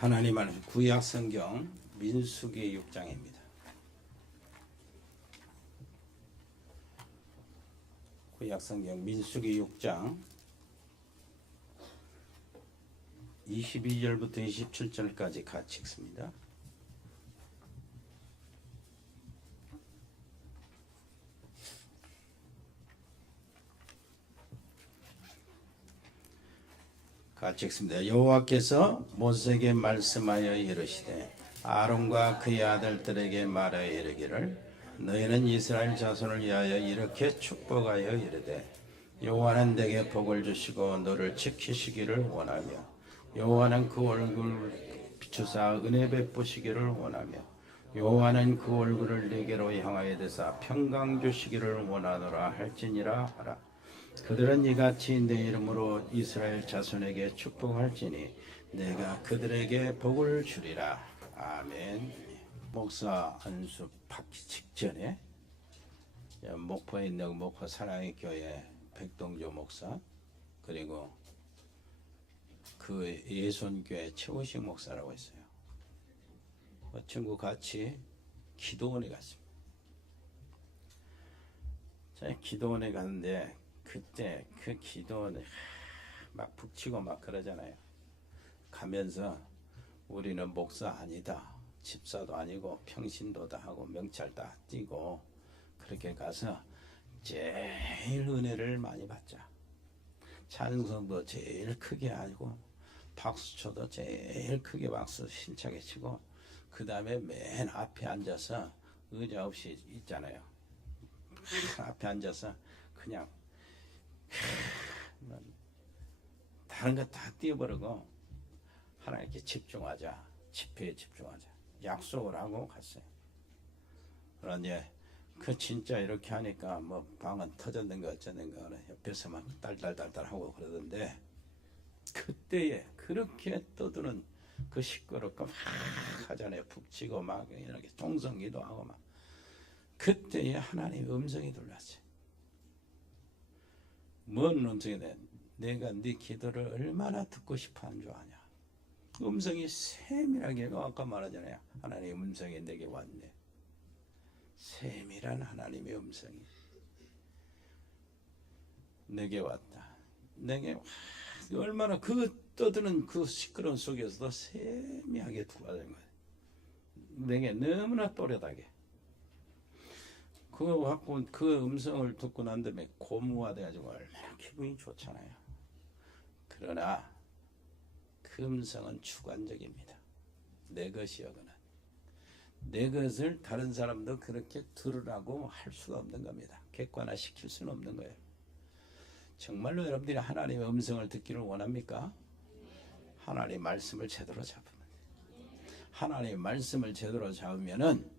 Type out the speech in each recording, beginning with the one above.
하나님 말씀 구약 성경 민수기 6장입니다. 구약 성경 민수기 6장 22절부터 27절까지 같이 읽습니다. 같이 읽습니다. 여호와께서 모세에게 말씀하여 이르시되 아론과 그의 아들들에게 말하여 이르기를 너희는 이스라엘 자손을 위하여 이렇게 축복하여 이르되 여호와는 내게 복을 주시고 너를 지키시기를 원하며 여호와는 그 얼굴 비추사 은혜 베푸시기를 원하며 여호와는 그 얼굴을 내게로 향하여 대사 평강 주시기를 원하노라 할지니라 하라. 그들은 이같이 내 이름으로 이스라엘 자손에게 축복할지니 내가 그들에게 복을 주리라. 아멘. 목사 안수 받기 직전에 목포에 있는 목포 사랑의 교회 백동조 목사 그리고 그 예손교회 최우식 목사라고 했어요. 그 친구 같이 기도원에 갔습니다. 자, 기도원에 갔는데 그때 그 기도원에 막 북치고 막 그러잖아요. 가면서 우리는 목사 아니다, 집사도 아니고 평신도다 하고 명찰 다 띄고 그렇게 가서 제일 은혜를 많이 받자. 찬송도 제일 크게 하고 박수쳐도 제일 크게 박수 힘차게 치고 그 다음에 맨 앞에 앉아서 의자 없이 있잖아요. 앞에 앉아서 그냥 다른 거 다 띄워버리고 하나님께 집중하자, 집회에 집중하자 약속을 하고 갔어요. 그런데 그 진짜 이렇게 하니까 뭐 방은 터졌는 거 어쩌는 거 옆에서 막 딸딸딸딸 하고 그러던데 그때에 그렇게 떠드는 그 시끄럽고 막 하잖아요. 북치고 막 이렇게 통성기도 하고 막 그때에 하나님의 음성이 들렸어요. 뭔 음성이 돼? 내가 네 기도를 얼마나 듣고 싶어 한 줄 아냐. 음성이 세밀하게 아까 말하잖아요. 하나님의 음성이 내게 왔네. 세밀한 하나님의 음성이 내게 왔다. 내게 얼마나 그 떠드는 그 시끄러운 속에서도 세미하게 들어가는 거예요. 내게 너무나 또렷하게. 그거 갖고 그 음성을 듣고 난 다음에 고무가 돼가지고 얼마나 기분이 좋잖아요. 그러나 그 음성은 주관적입니다. 내 것이여거나 내 것을 다른 사람도 그렇게 들으라고 할 수가 없는 겁니다. 객관화시킬 수는 없는 거예요. 정말로 여러분들이 하나님의 음성을 듣기를 원합니까? 하나님의 말씀을 제대로 잡으면 하나님의 말씀을 제대로 잡으면은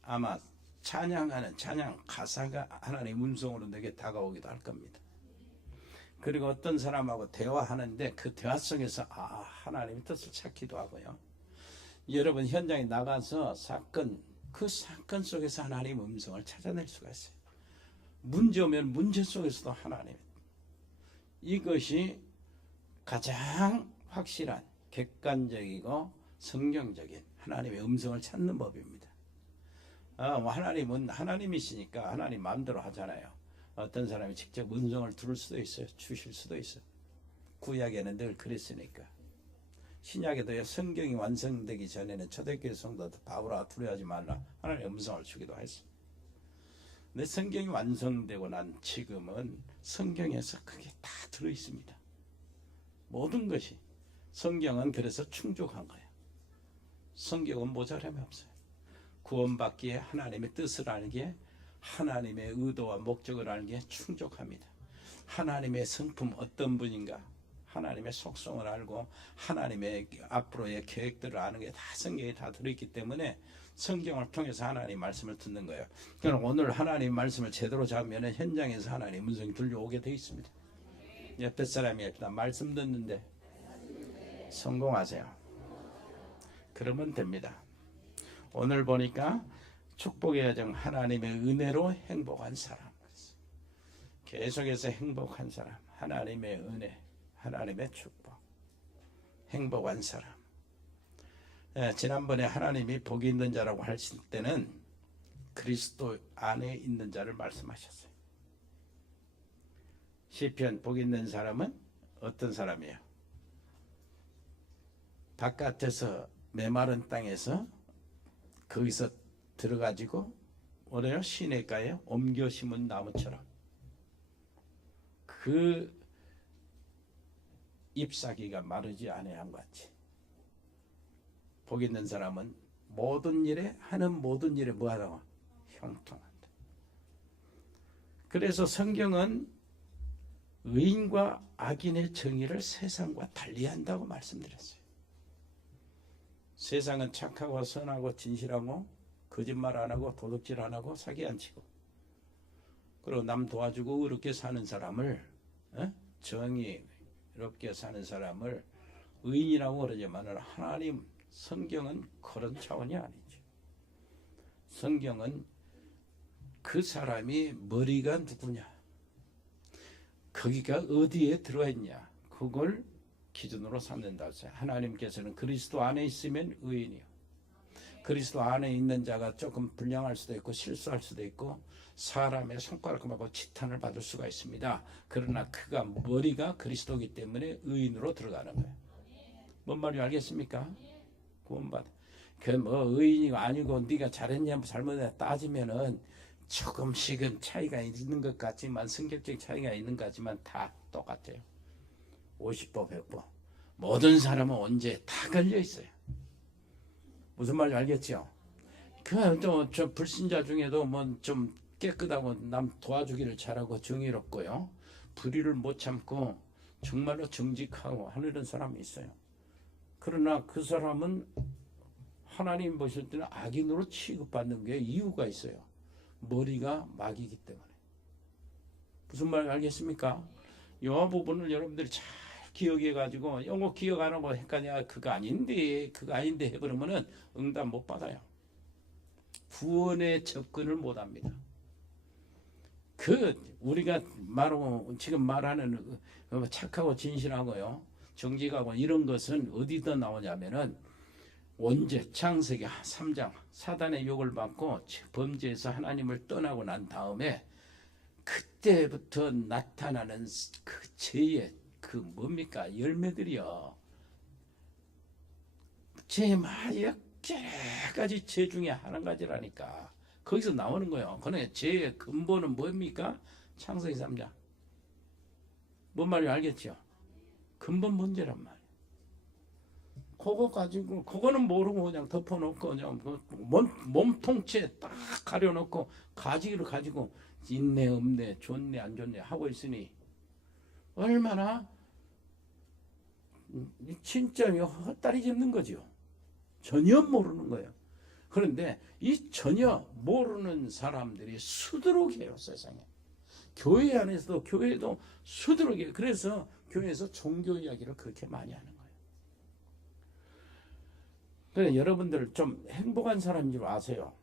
아마 찬양하는 찬양 가사가 하나님의 음성으로 내게 다가오기도 할 겁니다. 그리고 어떤 사람하고 대화하는데 그 대화 속에서 하나님의 뜻을 찾기도 하고요. 여러분 현장에 나가서 그 사건 속에서 하나님의 음성을 찾아낼 수가 있어요. 문제 오면 문제 속에서도 하나님. 이것이 가장 확실한 객관적이고 성경적인 하나님의 음성을 찾는 법입니다. 하나님은 하나님이시니까 하나님 마음대로 하잖아요. 어떤 사람이 직접 음성을 들을 수도 있어요. 주실 수도 있어요. 구약에는 늘 그랬으니까. 신약에도 성경이 완성되기 전에는 초대교회 성도들 바보라 두려워하지 말라 하나님의 음성을 주기도 했어요. 근데 성경이 완성되고 난 지금은 성경에서 그게 다 들어있습니다. 모든 것이. 성경은 그래서 충족한 거예요. 성경은 모자람이 없어요. 구원받기에 하나님의 뜻을 알기에 하나님의 의도와 목적을 알기에 충족합니다. 하나님의 성품 어떤 분인가 하나님의 속성을 알고 하나님의 앞으로의 계획들을 아는 게 다 성경에 다 들어있기 때문에 성경을 통해서 하나님 말씀을 듣는 거예요. 그럼 오늘 하나님 말씀을 제대로 잡으면 현장에서 하나님 음성이 들려오게 되어 있습니다. 옆에 사람이 일단 말씀 듣는데 성공하세요. 그러면 됩니다. 오늘 보니까 축복의 여정 하나님의 은혜로 행복한 사람 계속해서 행복한 사람 하나님의 은혜 하나님의 축복 행복한 사람 지난번에 하나님이 복이 있는 자라고 하실 때는 그리스도 안에 있는 자를 말씀하셨어요. 시편 복 있는 사람은 어떤 사람이에요? 바깥에서 메마른 땅에서 거기서 들어가지고 뭐래요? 시냇가에 옮겨 심은 나무처럼 그 잎사귀가 마르지 아니함 같이 복 있는 사람은 모든 일에 하는 모든 일에 뭐하라고? 형통한다. 그래서 성경은 의인과 악인의 정의를 세상과 달리한다고 말씀드렸어요. 세상은 착하고 선하고 진실하고 거짓말 안 하고 도둑질 안 하고 사기 안 치고 그리고 남 도와주고 의롭게 사는 사람을 정의롭게 사는 사람을 의인이라고 그러지만 하나님 성경은 그런 차원이 아니죠. 성경은 그 사람이 머리가 누구냐 거기가 어디에 들어있냐 그걸 기준으로 삼는다고 했어요. 하나님께서는 그리스도 안에 있으면 의인이요. 그리스도 안에 있는 자가 조금 불량할 수도 있고 실수할 수도 있고 사람의 손가락하고 지탄을 받을 수가 있습니다. 그러나 그가 머리가 그리스도이기 때문에 의인으로 들어가는 거예요. 뭔 말인지 알겠습니까? 구원받아. 그 뭐 의인이고 아니고 네가 잘했냐 잘못했냐 따지면은 조금씩은 차이가 있는 것 같지만 성격적 차이가 있는 것 같지만 다 똑같아요. 50보 100보 모든 사람은 언제 다 걸려 있어요. 무슨 말인지 알겠죠? 저 불신자 중에도 뭐 좀 깨끗하고 남 도와주기를 잘하고 정의롭고요. 불의를 못 참고 정말로 정직하고 하는 사람이 있어요. 그러나 그 사람은 하나님 보실 때는 악인으로 취급받는 게 이유가 있어요. 머리가 막이기 때문에. 무슨 말인지 알겠습니까? 이 부분을 여러분들이 잘 기억해 가지고 영어 기억 안 하고 헷갈려 그거 아닌데 해버리면은 응답 못 받아요. 구원에 접근을 못 합니다. 우리가 지금 말하는 착하고 진실하고요 정직하고 이런 것은 어디서 나오냐면은 언제 창세기 3장 사단의 욕을 받고 범죄에서 하나님을 떠나고 난 다음에 그때부터 나타나는 그 죄의 그 뭡니까 열매들이요. 죄 마약 여러 가지 죄 중에 한 가지라니까. 거기서 나오는 거예요. 그러나 죄의 근본은 뭡니까? 창세기 3장. 뭔 말인지 알겠죠? 근본 문제란 말이에요. 그거 가지고 그거는 모르고 그냥 덮어놓고 그냥 몸통째 딱 가려놓고 가지기를 가지고 있네 없네 좋네 안 좋네 하고 있으니 얼마나 진짜 헛다리 짚는 거죠. 전혀 모르는 거예요. 그런데 이 전혀 모르는 사람들이 수두룩해요. 세상에. 교회 안에서도 교회도 수두룩해요. 그래서 교회에서 종교 이야기를 그렇게 많이 하는 거예요. 그래서 여러분들 좀 행복한 사람인 줄 아세요.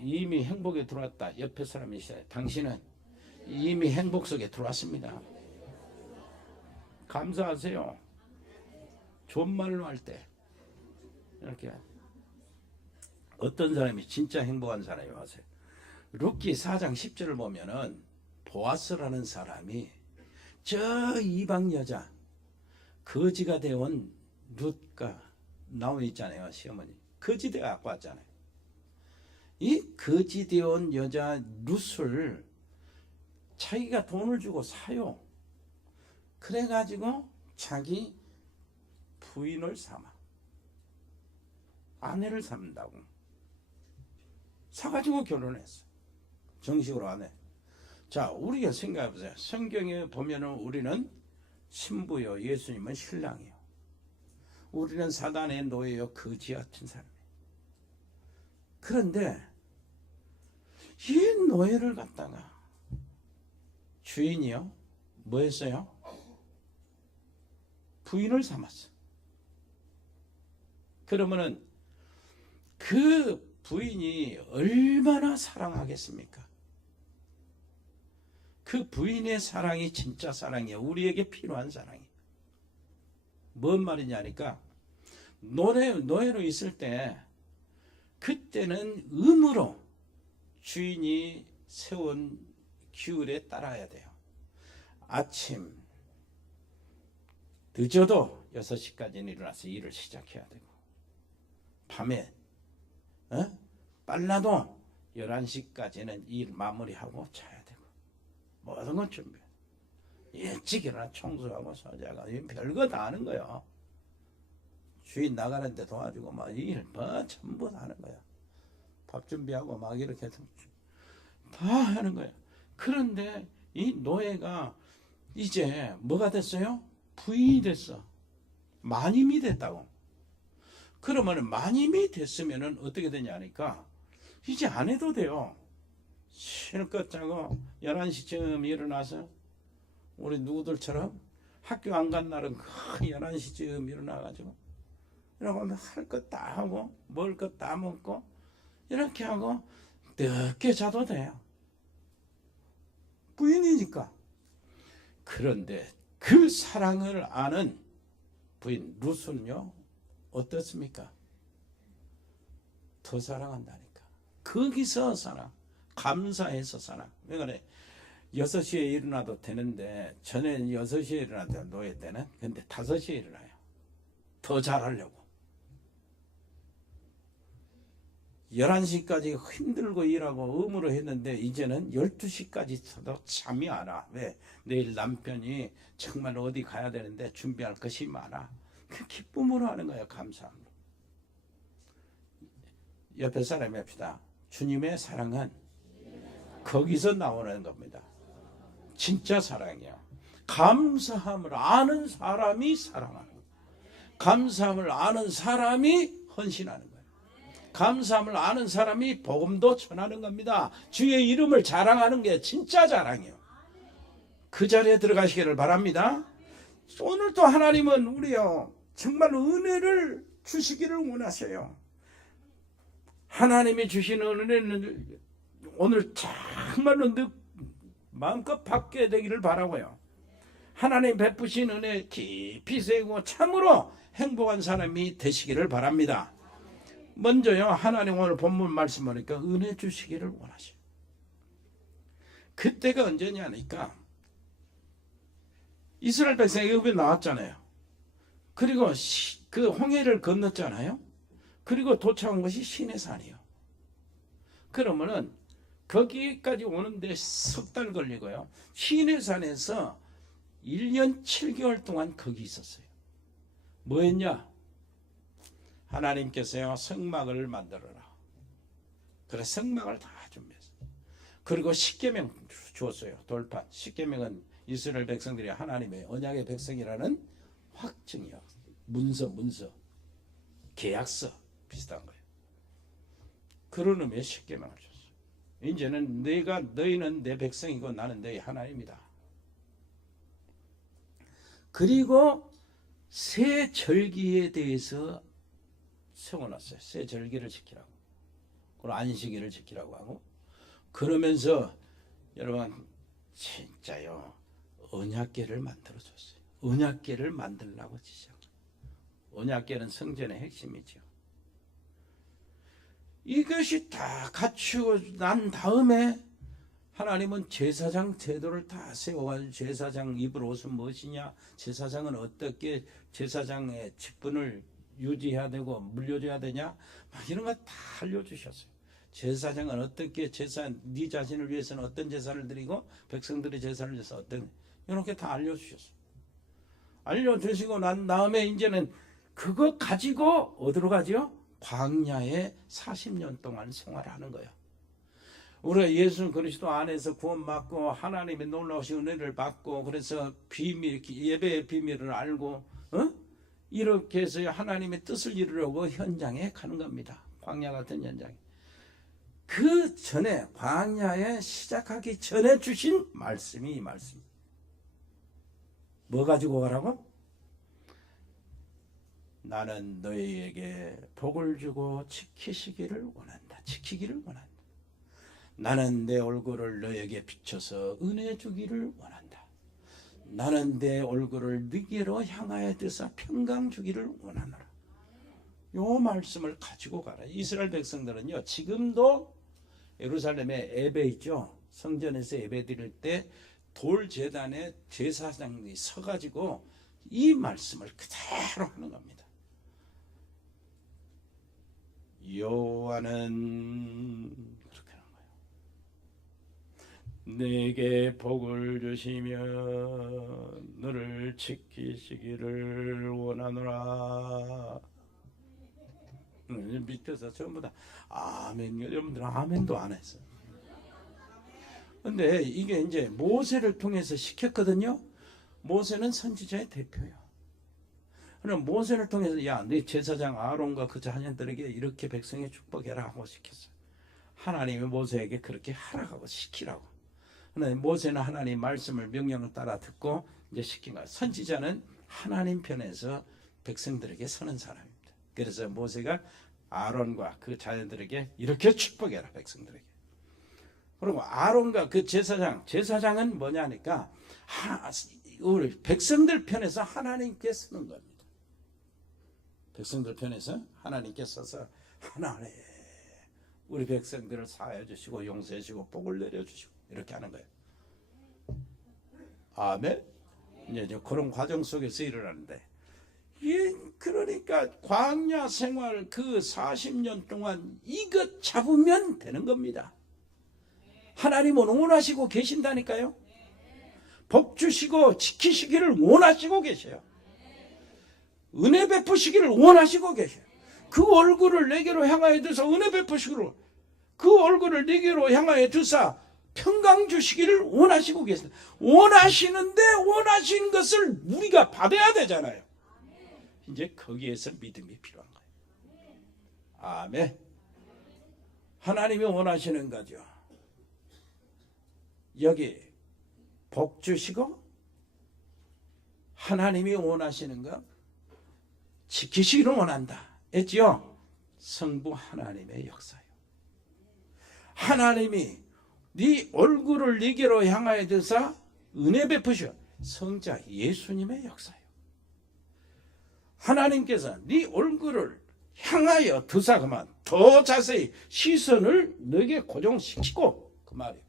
이미 행복에 들어왔다. 옆에 사람이 있어요. 당신은 이미 행복 속에 들어왔습니다. 감사하세요. 좋은 말로 할 때 이렇게 어떤 사람이 진짜 행복한 사람이 아세요. 룻기 4장 10절을 보면은 보아스라는 사람이 저 이방 여자 거지가 되어온 룻가 나와 있잖아요. 시어머니 거지대 갖고 왔잖아요. 이 거지되어온 여자 룻을 자기가 돈을 주고 사요. 그래가지고 자기 부인을 삼아 아내를 삼는다고 사가지고 결혼했어. 정식으로 아내. 자, 우리가 생각해 보세요. 성경에 보면은 우리는 신부요, 예수님은 신랑이요. 우리는 사단의 노예요, 거지 같은 사람이에요. 그런데 이 노예를 갖다가 주인이요, 뭐 했어요? 부인을 삼았어. 그러면은 그 부인이 얼마나 사랑하겠습니까? 그 부인의 사랑이 진짜 사랑이에요. 우리에게 필요한 사랑이에요. 뭔 말이냐니까 노예로 있을 때 그때는 의무로 주인이 세운 규율에 따라야 돼요. 아침 늦어도 6시까지는 일어나서 일을 시작해야 되고, 밤에 빨라도 11시까지는 일 마무리하고 자야 되고, 모든 건 준비해. 일찍 일어나 청소하고 서재하고 별거 다 하는 거예요. 주인 나가는데 도와주고 막 일 전부 다 하는 거야. 밥 준비하고 막 이렇게 다 하는 거예요. 그런데 이 노예가 이제 뭐가 됐어요? 부인이 됐어. 마님이 됐다고. 그러면 마님이 됐으면 어떻게 되냐니까 이제 안 해도 돼요. 실컷 자고 11시쯤 일어나서 우리 누구들처럼 학교 안 간 날은 11시쯤 일어나가지고 이러고 할 것 다 하고 먹을 것 다 먹고 이렇게 하고 늦게 자도 돼요. 부인이니까. 그런데 그 사랑을 아는 부인 룻은요 어떻습니까? 더 사랑한다니까. 거기서 사랑, 감사해서 사랑. 왜 그래? 6시에 일어나도 되는데 전에는 6시에 일어나도 노예 때는 근데 5시에 일어나요. 더 잘하려고. 11시까지 힘들고 일하고 의무로 했는데 이제는 12시까지도 잠이 안 와. 왜? 내일 남편이 정말 어디 가야 되는데 준비할 것이 많아. 그 기쁨으로 하는 거예요. 감사함으로. 옆에 사람이 합시다. 주님의 사랑은 거기서 나오는 겁니다. 진짜 사랑이야. 감사함을 아는 사람이 사랑하는 거예요. 감사함을 아는 사람이 헌신하는 거예요. 감사함을 아는 사람이 복음도 전하는 겁니다. 주의 이름을 자랑하는 게 진짜 자랑이에요. 그 자리에 들어가시기를 바랍니다. 오늘 또 하나님은 우리요 정말 은혜를 주시기를 원하세요. 하나님이 주시는 은혜는 오늘 정말로 마음껏 받게 되기를 바라고요. 하나님 베푸신 은혜 깊이 새기고 참으로 행복한 사람이 되시기를 바랍니다. 먼저요, 하나님 오늘 본문 말씀하니까 은혜 주시기를 원하셔요. 그때가 언제냐니까 이스라엘 백성이 애굽에 나왔잖아요. 그리고 그 홍해를 건넜잖아요. 그리고 도착한 것이 시내산이에요. 그러면은 거기까지 오는데 석 달 걸리고요. 시내산에서 1년 7개월 동안 거기 있었어요. 뭐 했냐? 하나님께서요 성막을 만들어라. 그래 성막을 다 준비했어요. 그리고 십계명 주었어요. 돌판. 십계명은 이스라엘 백성들이 하나님의 언약의 백성이라는 확증이요. 문서, 계약서 비슷한 거예요. 그런 의미의 십계명을 줬어요. 이제는 너희는 내 백성이고 나는 너희 하나님이다. 그리고 새 절기에 대해서 세워놨어요. 새 절기를 지키라고. 그리고 안식일을 지키라고 하고. 그러면서 여러분 진짜요 언약궤를 만들어줬어요. 언약궤를 만들라고 지시한 거예요. 언약궤는 성전의 핵심이죠. 이것이 다 갖추고 난 다음에 하나님은 제사장 제도를 다 세워가지고 제사장 입을 옷은 무엇이냐, 제사장은 어떻게 제사장의 직분을 유지해야 되고 물려줘야 되냐, 막 이런 거 다 알려주셨어요. 제사장은 어떻게 네 자신을 위해서는 어떤 제사를 드리고 백성들의 제사를 위해서 어떤, 이렇게 다 알려주셨어요. 알려주시고 난 다음에 이제는 그거 가지고 어디로 가죠? 광야에 40년 동안 생활하는 거예요. 우리가 예수 그리스도 안에서 구원받고 하나님의 놀라우신 은혜를 받고 그래서 비밀, 예배의 비밀을 알고 이렇게 해서 하나님의 뜻을 이루려고 현장에 가는 겁니다. 광야 같은 현장에. 그 전에 광야에 시작하기 전에 주신 말씀이 이 말씀. 뭐 가지고 가라고? 나는 너희에게 복을 주고 지키시기를 원한다. 지키기를 원한다. 나는 내 얼굴을 너에게 비춰서 은혜 주기를 원한다. 나는 내 얼굴을 너희로 향하여 드사 평강 주기를 원하노라. 요 말씀을 가지고 가라. 이스라엘 백성들은요, 지금도 예루살렘에 예배 있죠. 성전에서 예배 드릴 때 돌 제단에 제사장이 서가지고 이 말씀을 그대로 하는 겁니다. 여호와는 그렇게 하는 거예요. 내게 복을 주시며 너를 지키시기를 원하노라. 밑에서 전부 다 아멘. 여러분들 아멘도 안 했어요. 근데 이게 이제 모세를 통해서 시켰거든요. 모세는 선지자의 대표예요. 그럼 모세를 통해서 야, 네 제사장 아론과 그 자녀들에게 이렇게 백성의 축복해라 하고 시켰어요. 하나님이 모세에게 그렇게 하라고 시키라고. 근데 모세는 하나님 말씀을 명령을 따라 듣고 이제 시킨 거예요. 선지자는 하나님 편에서 백성들에게 서는 사람입니다. 그래서 모세가 아론과 그 자녀들에게 이렇게 축복해라, 백성들에게. 그리고 아론과 그 제사장은 뭐냐니까 우리 백성들 편에서 하나님께 서는 겁니다. 백성들 편에서 하나님께 서서 하나님 우리 백성들을 사하여 주시고 용서해 주시고 복을 내려 주시고 이렇게 하는 거예요. 아멘. 이제 그런 과정 속에서 일어나는데, 그러니까 광야 생활 그 40년 동안 이것 잡으면 되는 겁니다. 하나님은 원하시고 계신다니까요. 복 주시고 지키시기를 원하시고 계셔요. 은혜 베푸시기를 원하시고 계셔요. 그 얼굴을 내게로 향하여 두사 은혜 베푸시기를, 그 얼굴을 내게로 향하여 두사 평강 주시기를 원하시고 계세요. 원하시는데 원하시는 것을 우리가 받아야 되잖아요. 이제 거기에서 믿음이 필요한 거예요. 아멘. 하나님이 원하시는 거죠. 여기 복 주시고 하나님이 원하시는 거 지키시기를 원한다 했지요. 성부 하나님의 역사요. 하나님이 네 얼굴을 네게로 향하여 드사 은혜 베푸셔 성자 예수님의 역사요. 하나님께서 네 얼굴을 향하여 드사 그만 더 자세히 시선을 너에게 고정시키고 그 말이에요.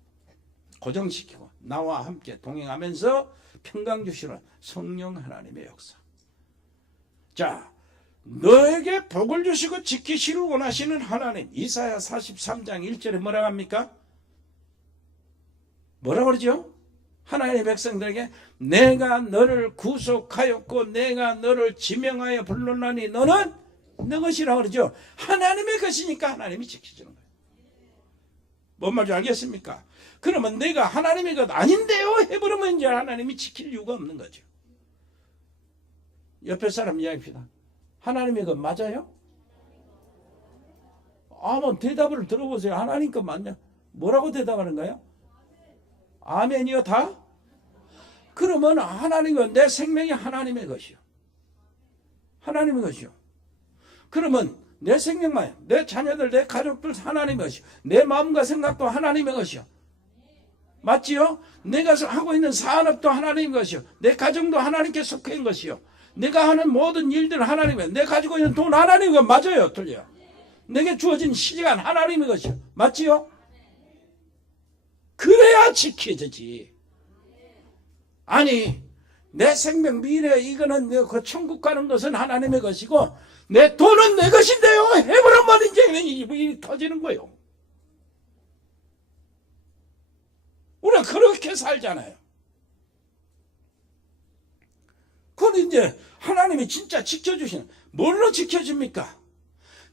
고정시키고 나와 함께 동행하면서 평강 주시는 성령 하나님의 역사. 자, 너에게 복을 주시고 지키시를 원하시는 하나님. 이사야 43장 1절에 뭐라고 합니까? 뭐라고 그러죠? 하나님의 백성들에게 내가 너를 구속하였고 내가 너를 지명하여 불렀나니 너는 내 것이라고 그러죠. 하나님의 것이니까 하나님이 지키시는 거예요. 뭔 말인지 알겠습니까? 그러면 내가 하나님의 것 아닌데요 해버리면 이제 하나님이 지킬 이유가 없는 거죠. 옆에 사람 이야기합시다. 하나님의 것 맞아요? 한번 대답을 들어보세요. 하나님 것 맞냐? 뭐라고 대답하는가요? 아멘이요 다? 그러면 하나님은 내 생명이 하나님의 것이요. 하나님의 것이요. 그러면 내 생명만, 내 자녀들, 내 가족들 하나님의 것이요. 내 마음과 생각도 하나님의 것이요. 맞지요? 내가 하고 있는 산업도 하나님의 것이요. 내 가정도 하나님께 속한 것이요. 내가 하는 모든 일들은 하나님의, 내 가지고 있는 돈 하나님의 것 맞아요? 틀려요? 내게 주어진 시간 하나님의 것이요. 맞지요? 그래야 지켜지지. 아니 내 생명 미래 이거는 그 천국 가는 것은 하나님의 것이고 내 돈은 내 것인데요 해버리면 이제 입이 터지는 거예요. 우리는 그렇게 살잖아요. 그건 이제 하나님이 진짜 지켜주시는, 뭘로 지켜줍니까?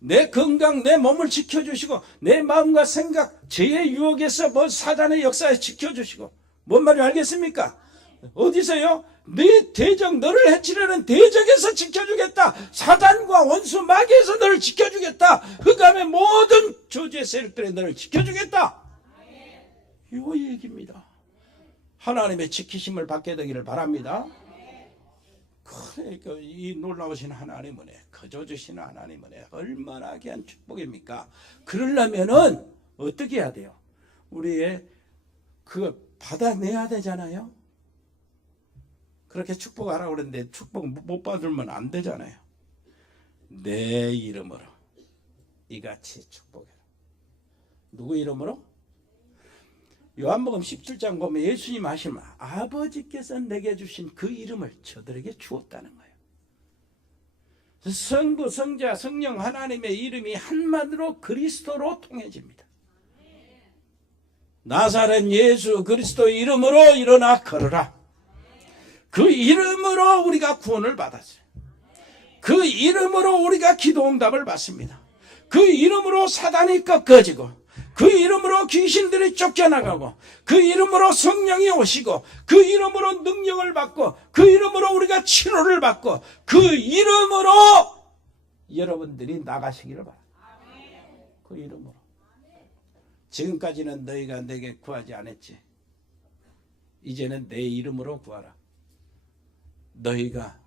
내 건강, 내 몸을 지켜주시고 내 마음과 생각, 죄의 유혹에서 사단의 역사에 지켜주시고. 뭔 말인지 알겠습니까? 어디서요? 네 대적, 너를 해치려는 대적에서 지켜주겠다. 사단과 원수 마귀에서 너를 지켜주겠다. 흑암의 모든 저주의 세력들에 너를 지켜주겠다. 이 얘기입니다. 하나님의 지키심을 받게 되기를 바랍니다. 그러니까 이 놀라우신 하나님 은혜, 거저주신 하나님 은혜 얼마나 귀한 축복입니까? 그러려면은 어떻게 해야 돼요? 우리의 그 받아내야 되잖아요. 그렇게 축복하라고 그랬는데 축복 못 받으면 안 되잖아요. 내 이름으로 이같이 축복해라. 누구 이름으로? 요한복음 17장 보면 예수님 하시면 아버지께서 내게 주신 그 이름을 저들에게 주었다는 거예요. 성부, 성자, 성령 하나님의 이름이 한마디로 그리스도로 통해집니다. 나사렛 예수 그리스도 이름으로 일어나 걸어라. 그 이름으로 우리가 구원을 받았어요. 그 이름으로 우리가 기도 응답을 받습니다. 그 이름으로 사단이 꺾어지고, 그 이름으로 귀신들이 쫓겨나가고, 그 이름으로 성령이 오시고, 그 이름으로 능력을 받고, 그 이름으로 우리가 치료를 받고, 그 이름으로 여러분들이 나가시기를 바랍니다. 그 이름으로. 지금까지는 너희가 내게 구하지 않았지. 이제는 내 이름으로 구하라. 너희가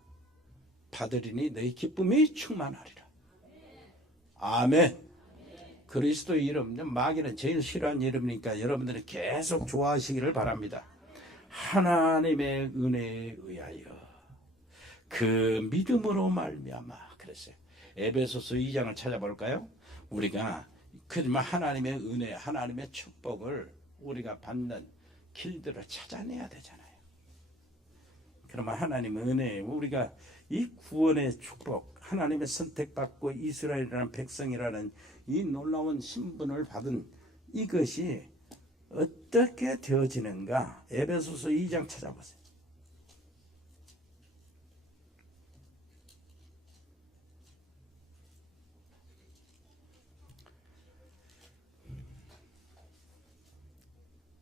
받으리니 너희 기쁨이 충만하리라. 아멘. 그리스도 이름, 마귀는 제일 싫어하는 이름이니까 여러분들이 계속 좋아하시기를 바랍니다. 하나님의 은혜에 의하여 그 믿음으로 말미암아 그랬어요. 에베소서 2장을 찾아볼까요? 우리가 그러면 하나님의 은혜, 하나님의 축복을 우리가 받는 길들을 찾아내야 되잖아요. 그러면 하나님의 은혜, 우리가 이 구원의 축복, 하나님의 선택받고 이스라엘이라는 백성이라는 이 놀라운 신분을 받은 이것이 어떻게 되어지는가? 에베소서 2장 찾아보세요.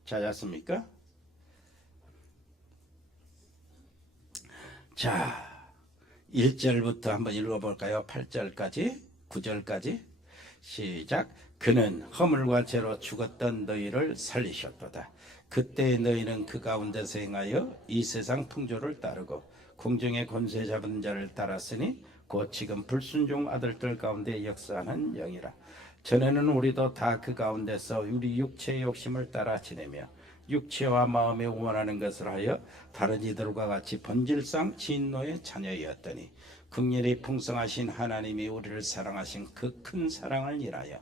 찾았습니까? 자, 1절부터 한번 읽어볼까요? 8절까지, 9절까지. 시작. 그는 허물과 죄로 죽었던 너희를 살리셨도다. 그때 너희는 그 가운데서 행하여 이 세상 풍조를 따르고 공중의 권세 잡은 자를 따랐으니 곧 지금 불순종 아들들 가운데 역사하는 영이라. 전에는 우리도 다 그 가운데서 우리 육체의 욕심을 따라 지내며 육체와 마음에 원하는 것을 하여 다른 이들과 같이 본질상 진노의 자녀였더니 긍휼히 풍성하신 하나님이 우리를 사랑하신 그 큰 사랑을 인하여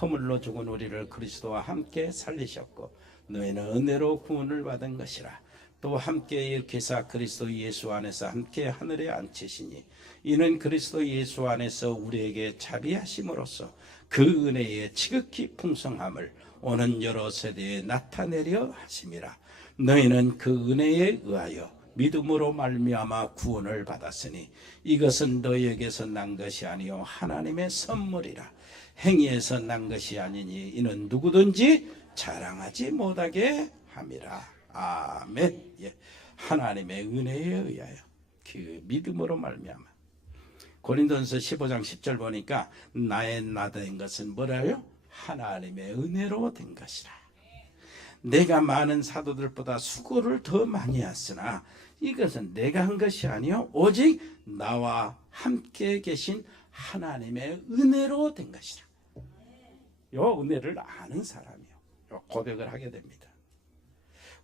허물로 죽은 우리를 그리스도와 함께 살리셨고 너희는 은혜로 구원을 받은 것이라. 또 함께 일으키사 그리스도 예수 안에서 함께 하늘에 앉히시니 이는 그리스도 예수 안에서 우리에게 자비하심으로써 그 은혜의 지극히 풍성함을 오는 여러 세대에 나타내려 하심이라. 너희는 그 은혜에 의하여 믿음으로 말미암아 구원을 받았으니 이것은 너희에게서 난 것이 아니요 하나님의 선물이라. 행위에서 난 것이 아니니 이는 누구든지 자랑하지 못하게 함이라. 아멘. 예. 하나님의 은혜에 의하여 그 믿음으로 말미암아. 고린도전서 15장 10절 보니까 나의 나된 것은 뭐라요? 하나님의 은혜로 된 것이라. 내가 많은 사도들보다 수고를 더 많이 했으나 이것은 내가 한 것이 아니요 오직 나와 함께 계신 하나님의 은혜로 된 것이라. 요 은혜를 아는 사람이요 고백을 하게 됩니다.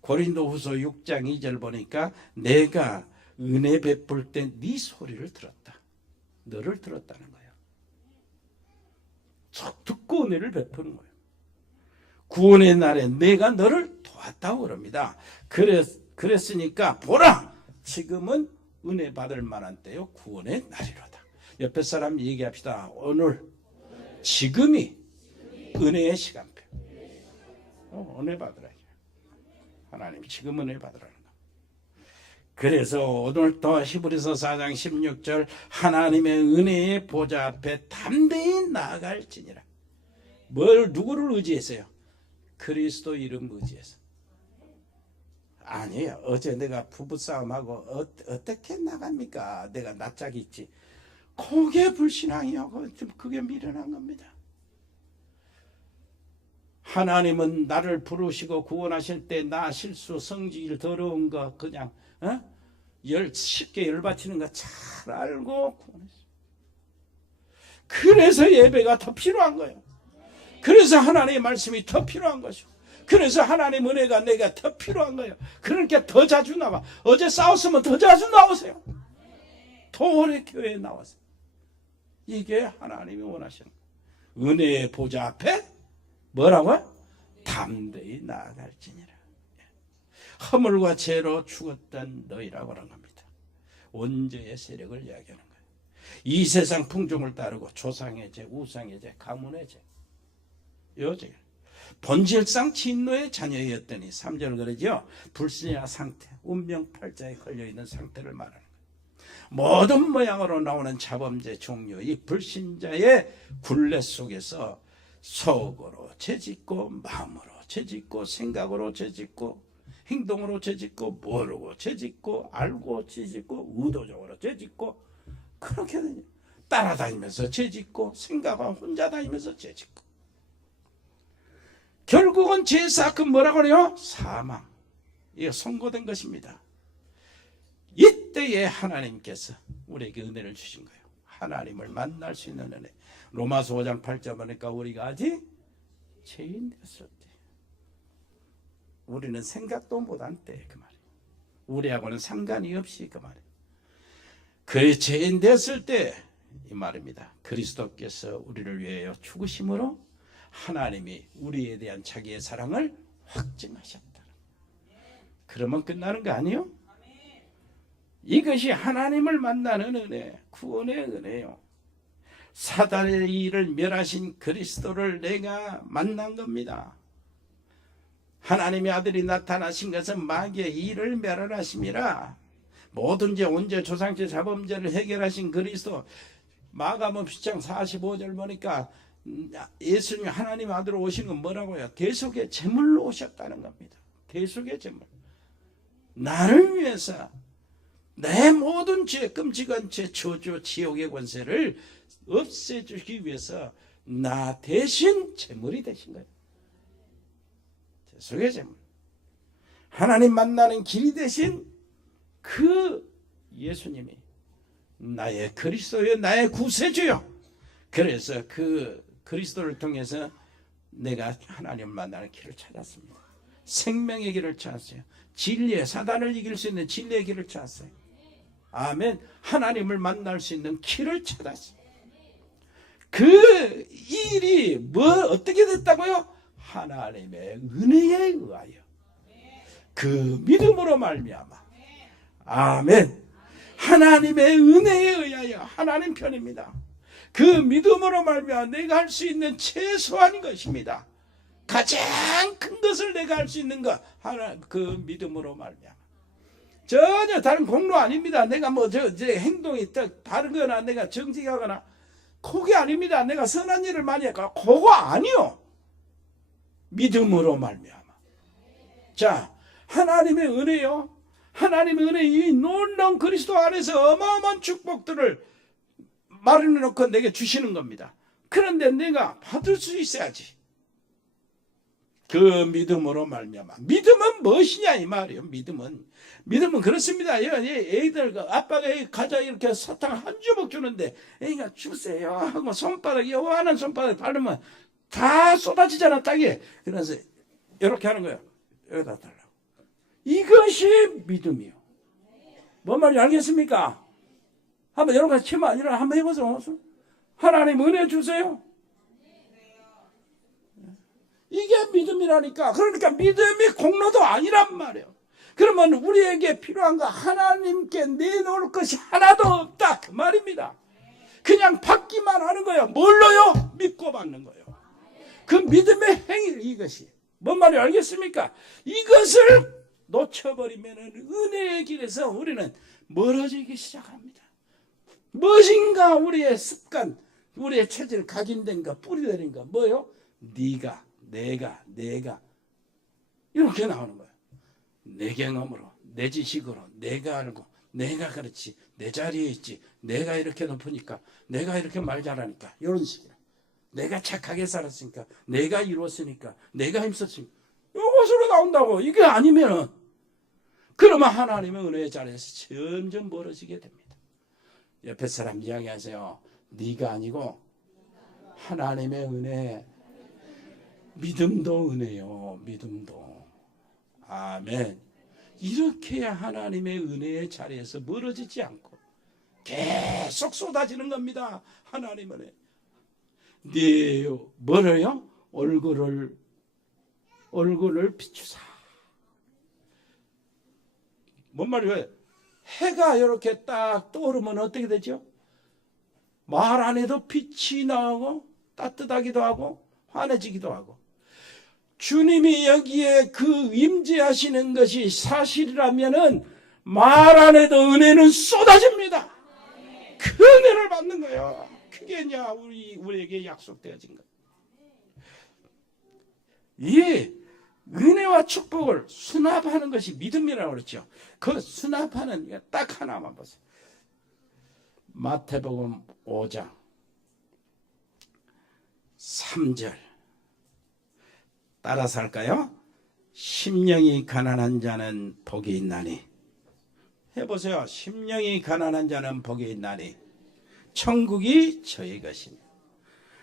고린도후서 6장 2절 보니까 내가 은혜 베풀 때 네 소리를 들었다. 너를 들었다는 거예요. 듣고 은혜를 베푸는 거예요. 구원의 날에 내가 너를 도왔다고 그럽니다. 그랬으니까 보라 지금은 은혜 받을 만한 때요 구원의 날이로다. 옆에 사람 얘기합시다. 오늘 지금이 은혜의 시간표. 은혜 받으라. 하나님 지금 은혜 받으라는 거. 그래서 오늘도 히브리서 4장 16절 하나님의 은혜의 보좌 앞에 담대히 나아갈지니라. 누구를 의지했어요? 그리스도 이름 의지해서. 아니에요. 어제 내가 부부싸움하고 어떻게 나갑니까? 내가 낯짝이 있지. 그게 불신앙이요. 그게 미련한 겁니다. 하나님은 나를 부르시고 구원하실 때 나 실수 성질 더러운 거 그냥 쉽게 열받치는 거 잘 알고 구원했어요. 그래서 예배가 더 필요한 거예요. 그래서 하나님의 말씀이 더 필요한 것이고 그래서 하나님의 은혜가 내가 더 필요한 거예요. 그러니까 더 자주 나와. 어제 싸웠으면 더 자주 나오세요. 더 오래 교회에 나와서 이게 하나님이 원하시는 거예요. 은혜의 보좌 앞에 뭐라고요? 담대히 나아갈지니라. 허물과 죄로 죽었던 너희라고 하는 겁니다. 원죄의 세력을 이야기하는 거예요. 이 세상 풍종을 따르고 조상의 죄, 우상의 죄, 가문의 죄, 요죄. 본질상 진노의 자녀였더니 3절 그러죠. 불신자 상태, 운명팔자에 걸려있는 상태를 말하는 거예요. 모든 모양으로 나오는 자범죄 종류, 이 불신자의 굴레 속에서 속으로 죄짓고 마음으로 죄짓고 생각으로 죄짓고 행동으로 죄짓고 모르고 죄짓고 알고 죄짓고 의도적으로 죄짓고 그렇게 따라다니면서 죄짓고 생각하고 혼자 다니면서 죄짓고 결국은 죄사 그 뭐라고 그래요? 사망. 이거 선고된 것입니다. 이때에 하나님께서 우리에게 은혜를 주신 거예요. 하나님을 만날 수 있는 은혜. 로마서 5장 8절 보니까 우리가 아직 죄인 됐을 때 우리는 생각도 못한 때 그 말이에요. 우리하고는 상관이 없이 그 말이에요. 그 죄인 됐을 때 이 말입니다. 그리스도께서 우리를 위하여 죽으심으로 하나님이 우리에 대한 자기의 사랑을 확증하셨다. 그러면 끝나는 거 아니에요? 이것이 하나님을 만나는 은혜, 구원의 은혜요. 사단의 일을 멸하신 그리스도를 내가 만난 겁니다. 하나님의 아들이 나타나신 것은 마귀의 일을 멸하심이라. 모든 죄, 원죄, 조상죄, 자범죄를 해결하신 그리스도. 마가복음 10장 45절 보니까 예수님 하나님 아들 오신 건 뭐라고요? 대속의 제물로 오셨다는 겁니다. 대속의 제물. 나를 위해서 내 모든 죄, 끔찍한 죄, 저주, 지옥의 권세를 없애주기 위해서 나 대신 제물이 되신 거예요. 대속의 제물. 하나님 만나는 길이 되신 그 예수님이 나의 그리스도요, 나의 구세주요. 그래서 그 그리스도를 통해서 내가 하나님을 만나는 길을 찾았습니다. 생명의 길을 찾았어요. 진리의 사단을 이길 수 있는 진리의 길을 찾았어요. 아멘. 하나님을 만날 수 있는 길을 찾았어요. 그 일이 어떻게 됐다고요? 하나님의 은혜에 의하여 그 믿음으로 말미암아. 아멘. 하나님의 은혜에 의하여 하나님 편입니다. 그 믿음으로 말미암아 내가 할 수 있는 최소한 것입니다. 가장 큰 것을 내가 할 수 있는 것, 그 믿음으로 말미암아. 전혀 다른 공로 아닙니다. 내가 제 행동이 다르거나 내가 정직하거나 그게 아닙니다. 내가 선한 일을 많이 할까? 그거 아니요. 믿음으로 말미암아. 자, 하나님의 은혜요. 하나님의 은혜, 이 놀라운 그리스도 안에서 어마어마한 축복들을 마련해 놓고 내게 주시는 겁니다. 그런데 내가 받을 수 있어야지. 그 믿음으로 말미암아. 믿음은 무엇이냐 이 말이에요. 믿음은 그렇습니다. 애들 아빠가 가자 이렇게 사탕 한 주먹 주는데 애가 주세요 하고 손바닥 요만한 손바닥 바르면 다 쏟아지잖아 땅에. 그래서 이렇게 하는 거예요. 여기다 달라고. 이것이 믿음이요. 뭔 말인지 알겠습니까? 한번 여러분 같이 치면 아니라 한번 해보세요. 하나님 은혜 주세요. 이게 믿음이라니까. 그러니까 믿음이 공로도 아니란 말이에요. 그러면 우리에게 필요한 거 하나님께 내놓을 것이 하나도 없다 그 말입니다. 그냥 받기만 하는 거예요. 뭘로요? 믿고 받는 거예요. 그 믿음의 행위 이것이 뭔 말인지 알겠습니까? 이것을 놓쳐버리면 은혜의 길에서 우리는 멀어지기 시작합니다. 무엇인가 우리의 습관, 우리의 체질 각인된 거, 뿌리내린 거 뭐요? 네가, 내가 이렇게 나오는 거예요. 내 경험으로, 내 지식으로, 내가 알고, 내가 그렇지, 내 자리에 있지, 내가 이렇게 높으니까, 내가 이렇게 말 잘하니까 이런 식이에요. 내가 착하게 살았으니까, 내가 이루었으니까, 내가 힘썼으니까 이것으로 나온다고. 이게 아니면은 그러면 하나님의 은혜의 자리에서 점점 멀어지게 됩니다. 옆에 사람 이야기하세요. 네가 아니고 하나님의 은혜. 믿음도 은혜요. 믿음도. 아멘. 이렇게 해야 하나님의 은혜의 자리에서 멀어지지 않고 계속 쏟아지는 겁니다. 하나님은 네 뭐래요? 얼굴을 비추사. 뭔 말이에요? 해가 이렇게 딱 떠오르면 어떻게 되죠? 말 안 해도 빛이 나오고 따뜻하기도 하고 환해지기도 하고, 주님이 여기에 그 임재하시는 것이 사실이라면은 말 안 해도 은혜는 쏟아집니다. 그 은혜를 받는 거예요. 그게 이제 우리에게 약속되어진 거예요. 이 은혜와 축복을 수납하는 것이 믿음이라고 그랬죠. 그 수납하는 딱 하나만 보세요. 마태복음 5장 3절 따라서 할까요? 심령이 가난한 자는 복이 있나니. 해보세요. 심령이 가난한 자는 복이 있나니 천국이 저희 것이니.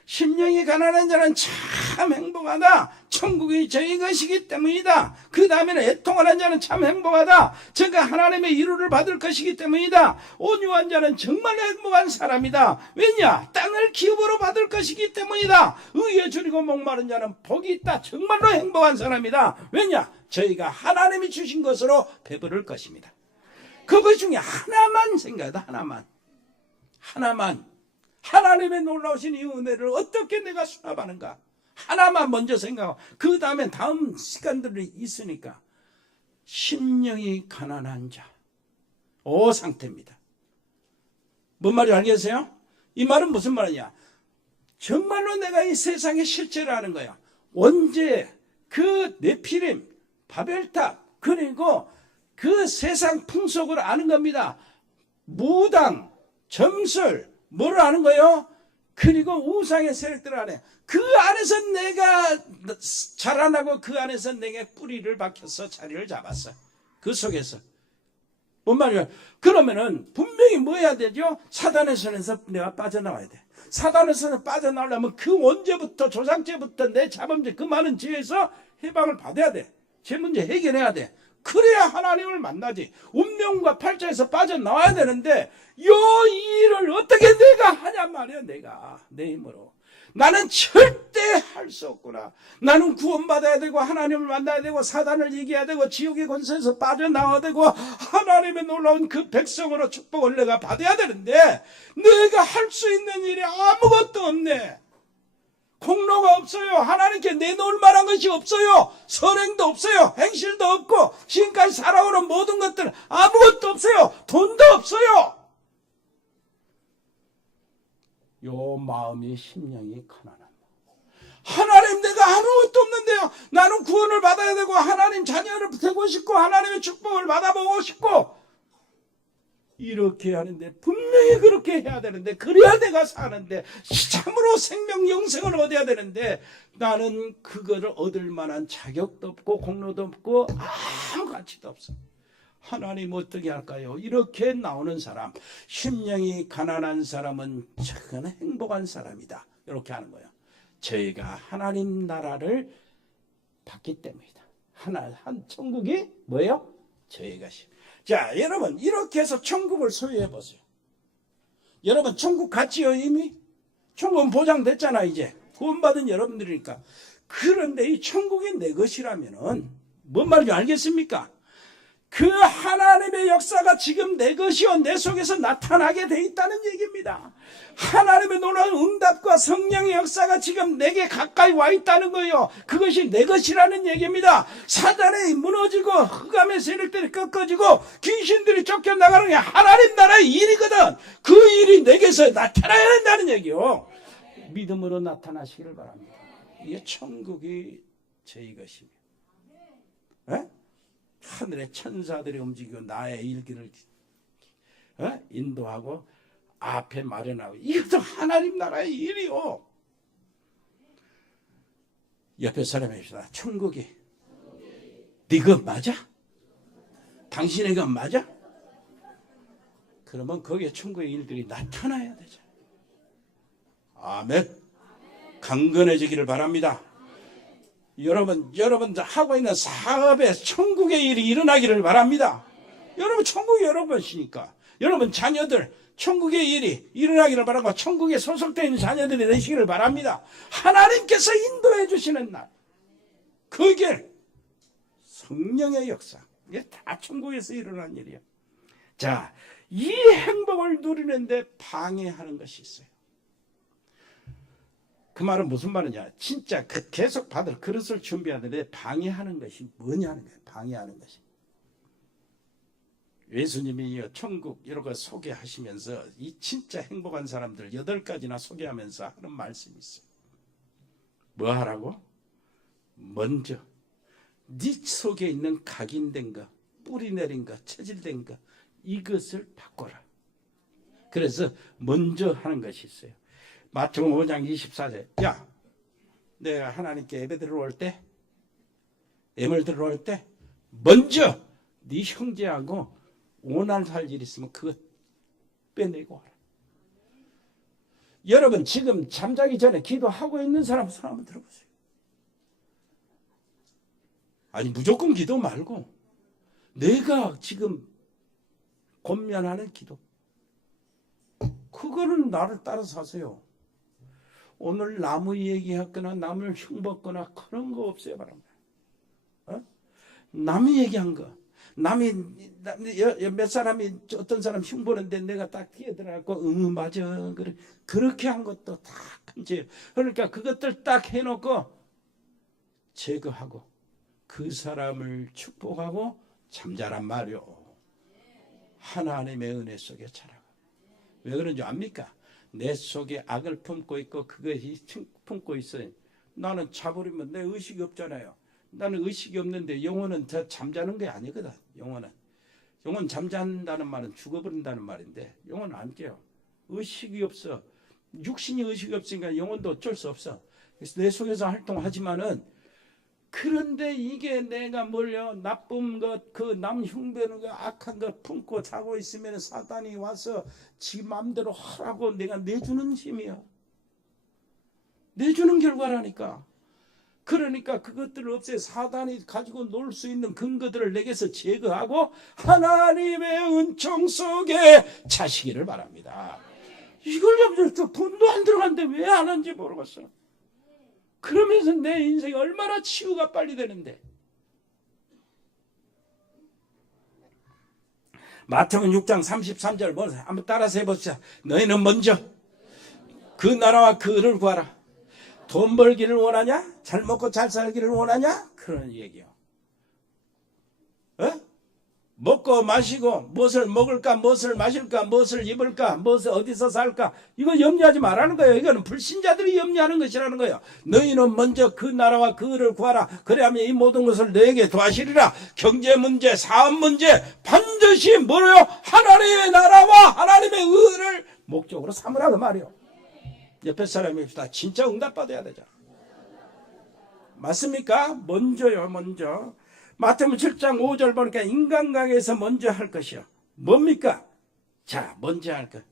심령이 가난한 자는 참 행복하다. 천국이 저희 것이기 때문이다. 그 다음에는 애통하는 자는 참 행복하다. 제가 하나님의 위로를 받을 것이기 때문이다. 온유한 자는 정말 행복한 사람이다. 왜냐? 땅을 기업으로 받을 것이기 때문이다. 의에 줄이고 목마른 자는 복이 있다. 정말로 행복한 사람이다. 왜냐? 저희가 하나님이 주신 것으로 배부를 것입니다. 그것 중에 하나만 생각하다. 하나만. 하나님의 놀라우신 이 은혜를 어떻게 내가 수납하는가? 하나만 먼저 생각하고 그 다음에 다음 시간들이 있으니까 심령이 가난한 자, 상태입니다. 뭔 말인지 알겠어요? 이 말은 무슨 말이냐? 정말로 내가 이 세상에 실제로 하는 거야. 원죄, 그 네피림, 바벨탑, 그리고 그 세상 풍속을 아는 겁니다. 무당, 점술, 뭐를 아는 거예요? 그리고 우상의 세력들 안에, 그 안에서 내가 자라나고 그 안에서 내게 뿌리를 박혀서 자리를 잡았어. 그 속에서. 뭔 말이야? 그러면은 분명히 뭐 해야 되죠? 사단의 손에서 내가 빠져나와야 돼. 사단의 손에서 빠져나오려면 그 원죄부터 조상죄부터 내 자범죄 그 많은 죄에서 해방을 받아야 돼. 죄 문제 해결해야 돼. 그래야 하나님을 만나지. 운명과 팔자에서 빠져나와야 되는데 이 일을 어떻게 내가 하냔 말이야. 내가 내 힘으로. 나는 절대 할 수 없구나. 나는 구원받아야 되고 하나님을 만나야 되고 사단을 이겨야 되고 지옥의 권세에서 빠져나와야 되고 하나님의 놀라운 그 백성으로 축복을 내가 받아야 되는데 내가 할 수 있는 일이 아무것도 없네. 공로가 없어요. 하나님께 내놓을 만한 것이 없어요. 선행도 없어요. 행실도 없고 지금까지 살아오는 모든 것들 아무것도 없어요. 돈도 없어요. 요 마음이 심령이 가난한 하나님, 내가 아무것도 없는데요. 나는 구원을 받아야 되고 하나님 자녀를 되고 싶고 하나님의 축복을 받아보고 싶고 이렇게 하는데 분명히 그렇게 해야 되는데 그래야 내가 사는데 참으로 생명 영생을 얻어야 되는데 나는 그거를 얻을 만한 자격도 없고 공로도 없고 아무 가치도 없어. 하나님 어떻게 할까요? 이렇게 나오는 사람, 심령이 가난한 사람은 참 행복한 사람이다. 이렇게 하는 거예요. 저희가 하나님 나라를 받기 때문이다. 한 천국이 뭐예요? 저희가. 자, 여러분 이렇게 해서 천국을 소유해 보세요. 여러분 천국 갔지요 이미? 천국은 보장됐잖아 이제. 구원받은 여러분들이니까. 그런데 이 천국이 내 것이라면은 뭔 말인지 알겠습니까? 그 하나님의 역사가 지금 내 것이요 내 속에서 나타나게 돼 있다는 얘기입니다. 하나님의 놀라운 응답과 성령의 역사가 지금 내게 가까이 와 있다는 거예요. 그것이 내 것이라는 얘기입니다. 사단이 무너지고 흑암의 세력들이 꺾어지고 귀신들이 쫓겨나가는 게 하나님 나라의 일이거든. 그 일이 내게서 나타나야 된다는 얘기요. 믿음으로 나타나시기를 바랍니다. 이게 천국이 저희 것입니다. 네? 하늘의 천사들이 움직이고 나의 일기를 인도하고 앞에 마련하고 이것도 하나님 나라의 일이요. 옆에 사람이 합시다. 천국이 네 것 맞아? 당신의 것 맞아? 그러면 거기에 천국의 일들이 나타나야 되죠. 아멘. 강건해지기를 바랍니다. 여러분 하고 있는 사업에 천국의 일이 일어나기를 바랍니다. 여러분 천국이 여러분 것이니까. 여러분 자녀들 천국의 일이 일어나기를 바라고 천국에 소속되어 있는 자녀들이 되시기를 바랍니다. 하나님께서 인도해 주시는 날, 그 길, 성령의 역사, 이게 다 천국에서 일어난 일이에요. 자, 이 행복을 누리는데 방해하는 것이 있어요. 그 말은 무슨 말이냐? 진짜 계속 받을 그릇을 준비하는데 방해하는 것이 뭐냐는 거예요. 방해하는 것이. 예수님이 천국 이런 거 소개하시면서 이 진짜 행복한 사람들 8가지나 소개하면서 하는 말씀이 있어요. 뭐 하라고? 먼저 네 속에 있는 각인된 거, 뿌리 내린 거, 체질된 거, 이것을 바꿔라. 그래서 먼저 하는 것이 있어요. 마태복음 5장 24절. 야, 내가 하나님께 예배 드리러 때, 예물 드리러 때 먼저 네 형제하고 오난할 일 있으면 그거 빼내고 와라. 여러분 지금 잠자기 전에 기도하고 있는 사람 손 한번 들어보세요. 아니 무조건 기도 말고 내가 지금 권면하는 기도, 그거는 나를 따라서 하세요. 오늘 나무 얘기했거나 남을 흉보거나 그런 거 없어요. 바랍니다. 남이 얘기한 거, 남이 몇 사람이 어떤 사람 흉보는데 내가 딱 뒤에 들어가고 응 맞아 그래 그렇게 한 것도 다 큰 죄예요. 그러니까 그것들 딱 해놓고 제거하고 그 사람을 축복하고 잠자란 말이요. 하나님의 은혜 속에 자라가. 왜 그런지 압니까? 내 속에 악을 품고 있고 그것이 품고 있어요. 나는 자버리면 내 의식이 없잖아요. 나는 의식이 없는데 영혼은 더 잠자는 게 아니거든. 영혼 잠잔다는 말은 죽어버린다는 말인데 영혼은 안 깨요. 의식이 없어. 육신이 의식이 없으니까 영혼도 어쩔 수 없어. 그래서 내 속에서 활동하지만은, 그런데 이게 내가 뭘요? 나쁜 것, 그 남 흉배는 거, 악한 것 품고 자고 있으면 사단이 와서 지 마음대로 하라고 내가 내주는 힘이야. 내주는 결과라니까. 그러니까 그것들을 없애 사단이 가지고 놀 수 있는 근거들을 내게서 제거하고 하나님의 은총 속에 차시기를 바랍니다. 이걸 잡으면 돈도 안 들어갔는데 왜 안 하는지 모르겠어. 그러면서 내 인생이 얼마나 치유가 빨리 되는데. 마태복음 6장 33절 한번 따라서 해봅시다. 너희는 먼저 그 나라와 그 의를 구하라. 돈 벌기를 원하냐? 잘 먹고 잘 살기를 원하냐? 그런 얘기요. 먹고 마시고 무엇을 먹을까, 무엇을 마실까, 무엇을 입을까, 무엇을 어디서 살까, 이거 염려하지 말라는 거예요. 이거는 불신자들이 염려하는 것이라는 거예요. 너희는 먼저 그 나라와 그 의를 구하라. 그래야면 이 모든 것을 너에게 도와주리라. 경제 문제, 사업 문제 반드시 뭐래요? 하나님의 나라와 하나님의 의를 목적으로 삼으라 그 말이요. 옆에 사람이 다 진짜 응답받아야 되잖아. 맞습니까? 먼저요, 먼저. 마태복음 7장 5절 보니까 인간관계에서 먼저 할 것이요. 뭡니까? 자, 먼저 할 것.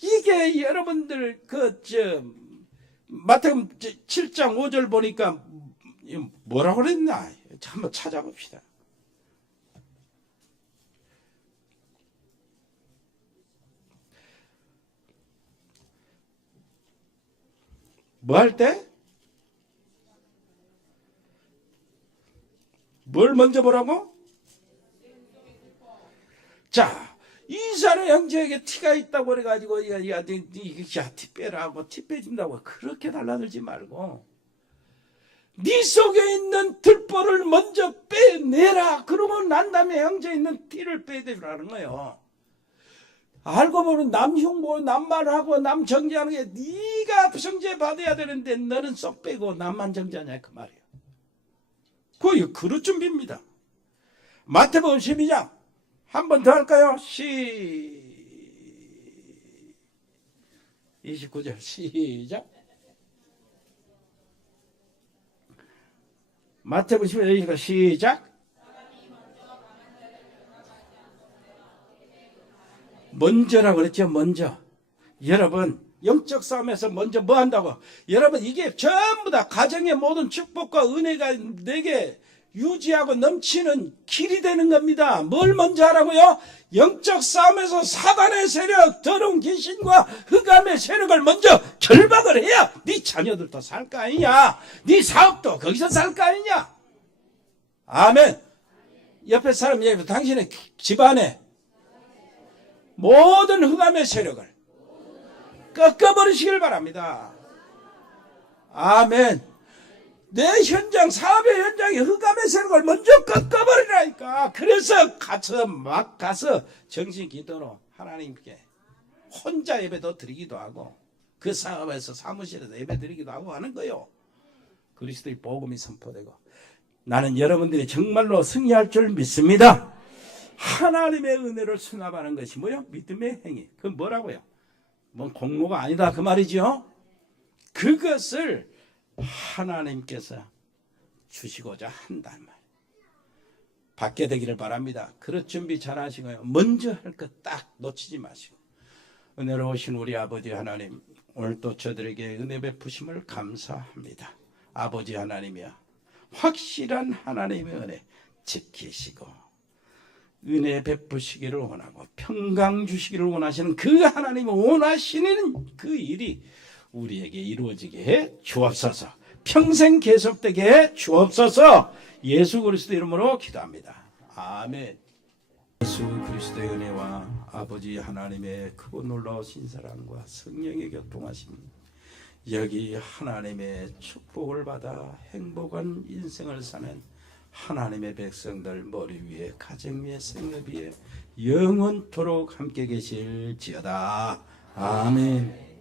이게 여러분들 마태복음 7장 5절 보니까 뭐라고 그랬나? 한번 찾아봅시다. 뭐 할 때? 뭘 먼저 보라고? 자, 이사의 형제에게 티가 있다고 그래가지고 야, 티 빼라고 티 빼준다고 그렇게 달라들지 말고 네 속에 있는 들보를 먼저 빼내라. 그러고 난 다음에 형제에 있는 티를 빼주라는 거예요. 알고 보면 남 흉보, 남 말하고 남 정죄하는 게 네가 정죄 받아야 되는데 너는 쏙 빼고 남만 정죄하냐 그 말이에요. 그 그릇 준비입니다. 마태복음 12장 한 번 더 할까요? 29절 시작. 마태복음 12장 시작. 먼저라고 그랬죠. 먼저. 여러분 영적 싸움에서 먼저 뭐 한다고? 여러분 이게 전부 다 가정의 모든 축복과 은혜가 내게 유지하고 넘치는 길이 되는 겁니다. 뭘 먼저 하라고요? 영적 싸움에서 사단의 세력, 더러운 귀신과 흑암의 세력을 먼저 결박을 해야 네 자녀들도 살 거 아니냐? 네 사업도 거기서 살 거 아니냐? 아멘. 옆에 사람 얘기해. 당신의 집안에 모든 흑암의 세력을 꺾어버리시길 바랍니다. 아멘. 내 현장, 사업의 현장에 흑암의 세력을 먼저 꺾어버리라니까. 그래서 가서 정신 기도로 하나님께 혼자 예배도 드리기도 하고 그 사업에서 사무실에서 예배 드리기도 하고 하는 거요. 그리스도의 복음이 선포되고 나는 여러분들이 정말로 승리할 줄 믿습니다. 하나님의 은혜를 수납하는 것이 뭐요? 믿음의 행위. 그건 뭐라고요? 뭐 공로가 아니다 그 말이죠. 그것을 하나님께서 주시고자 한단 말이에요. 받게 되기를 바랍니다. 그릇 준비 잘 하시고요. 먼저 할 것 딱 놓치지 마시고. 은혜로우신 우리 아버지 하나님, 오늘도 저들에게 은혜 베푸심을 감사합니다. 아버지 하나님이여, 확실한 하나님의 은혜 지키시고 은혜 베푸시기를 원하고 평강 주시기를 원하시는 그 하나님이 원하시는 그 일이 우리에게 이루어지게 해 주옵소서. 평생 계속되게 해 주옵소서. 예수 그리스도 이름으로 기도합니다. 아멘. 예수 그리스도의 은혜와 아버지 하나님의 크고 놀라우신 사랑과 성령의 교통하심, 여기 하나님의 축복을 받아 행복한 인생을 사는 하나님의 백성들 머리 위에, 가정 위에, 생업 위에 영원토록 함께 계실지어다. 아멘.